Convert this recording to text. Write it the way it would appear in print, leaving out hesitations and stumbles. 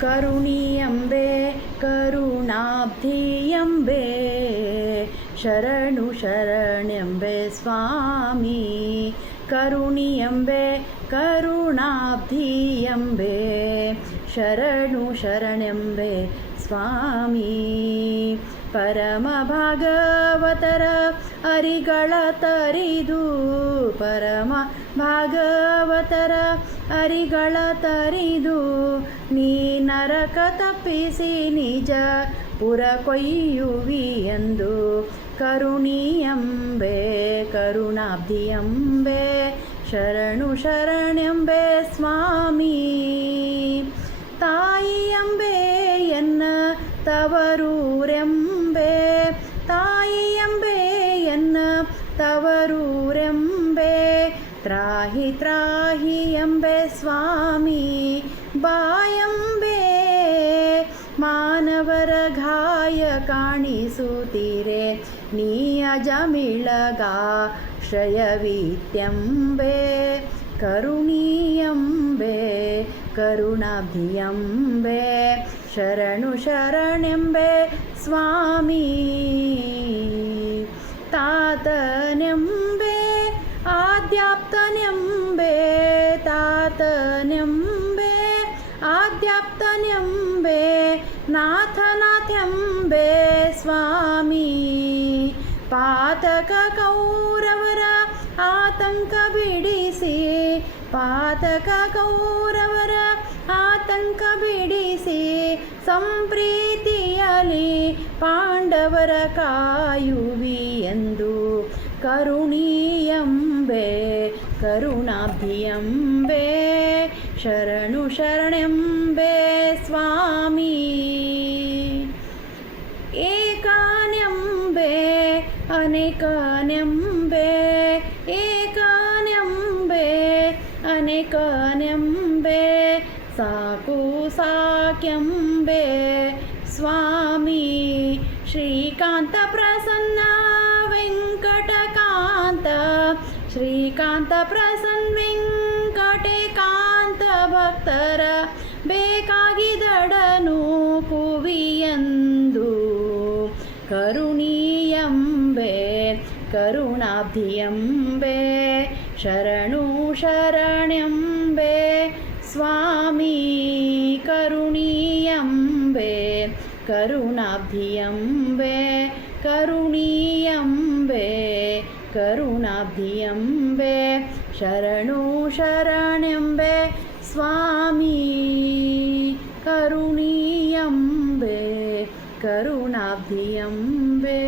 ಕರುಣಿಯಂಬೆ ಕರುಣಾಬ್ಧಿಯಂಬೆ ಶರಣು ಶರಣೆಂಬೆ ಸ್ವಾಮಿ. ಕರುಣಿಯಂಬೆ ಕರುಣಾಬ್ಧಿಯಂಬೆ ಶರಣು ಶರಣೆಂಬೆ ಸ್ವಾಮಿ. ಪರಮ ಭಾಗವತರ ಅರಿಗಳ ತರಿದು ಪರಮ ಭಾಗವತರ ಅರಿಗಳ ತರಿದು ನೀ ನರಕ ತಪ್ಪಿಸಿ ನಿಜ ಪುರ ಕೊಯ್ಯುವಿ ಎಂದು ಕರುಣಿಯಂಬೆ ಕರುಣಾಬ್ಧಿಯಂಬೆ ಶರಣು ಶರಣೆಂಬೆ ಸ್ವಾಮಿ. ತಾಯಿಯಂಬೆ ಎನ್ನ ತವರೂರೆಂಬೆ ತಾಯಿಯಂಬೆ ಎನ್ನ ತವರೂರೆಂಬೆ ತ್ರಾಹಿ ತ್ರಾಹಿ ಎಂಬೆ ಸ್ವಾಮಿ. ಬಾಯಂಬೆ ಮಾನವರ ಗಾಯ ಕಾಣಿಸುತ್ತೀರೆ ನೀ ಅಜಮಿಳಗಾಶ್ರಯವಿತ್ಯಂಬೆ ಕರುಣಿಯಂಬೆ ಕರುಣಾಬ್ಧಿಯಂಬೆ ಶರಣು ಶರಣೆಂಬೆ ಸ್ವಾಮಿ. ತಾತನೆಂಬೆ ಆದ್ಯಾಪ್ತನೆಂಬೆ ತಾತನೆಂಬೆ ಆದ್ಯಾಪ್ತನೆಂಬೆ ನಾಥನಾಥೆಂಬೆ ಸ್ವಾಮಿ. ಪಾತಕ ಕೌರವರ ಆತಂಕ ಬಿಡಿಸಿ ಪಾತಕ ಕೌರವರ ಆತಂಕ ಬಿಡಿಸಿ ಸಂಪ್ರೀತಿಯಲಿ ಪಾಂಡವರ ಕಾಯುವಿ ಎಂದು ಕರುಣಿಯಂಬೆ ಕರುಣಾಬ್ಧಿಯಂಬೆ ಶರಣು ಶರಣೆಂಬೆ ಸ್ವಾಮಿ. ಏಕನೆಂಬೆ ಅನೇಕನೆಂಬೆ ಏಕನೆಂಬೆ ಅನೇಕನೆಂಬೆ ಸಾಕು ಸಾಕ್ಯಂಬೆ ಸ್ವಾಮಿ. ಶ್ರೀಕಾಂತ ಪ್ರಸನ್ನ ವೆಂಕಟಕಾಂತ ಶ್ರೀಕಾಂತ ಪ್ರಸನ್ನ ವೆಂಕಟಕಾಂತ ಭಕ್ತರ ಬೇಕಾಗಿದಡನು ಕುವಿಯಂದು ಕರುಣಿಯಂಬೆ ಕರುಣಾಬ್ಧಿಯಂಬೆ ಶರಣು ಶರಣೆಂಬೆ ಸ್ವಾಮಿ. ಕರುಣಿಯಂಬೆ ಕರುಣಾಬ್ಧಿಯಂಬೆ ಕರುಣಿಯಂಬೆ ಕರುಣಾಬ್ಧಿಯಂಬೆ ಶರಣು ಶರಣೆಂಬೆ ಸ್ವಾಮಿ. ಕರುಣಿಯಂಬೆ ಕರುಣಾಬ್ಧಿಯಂಬೆ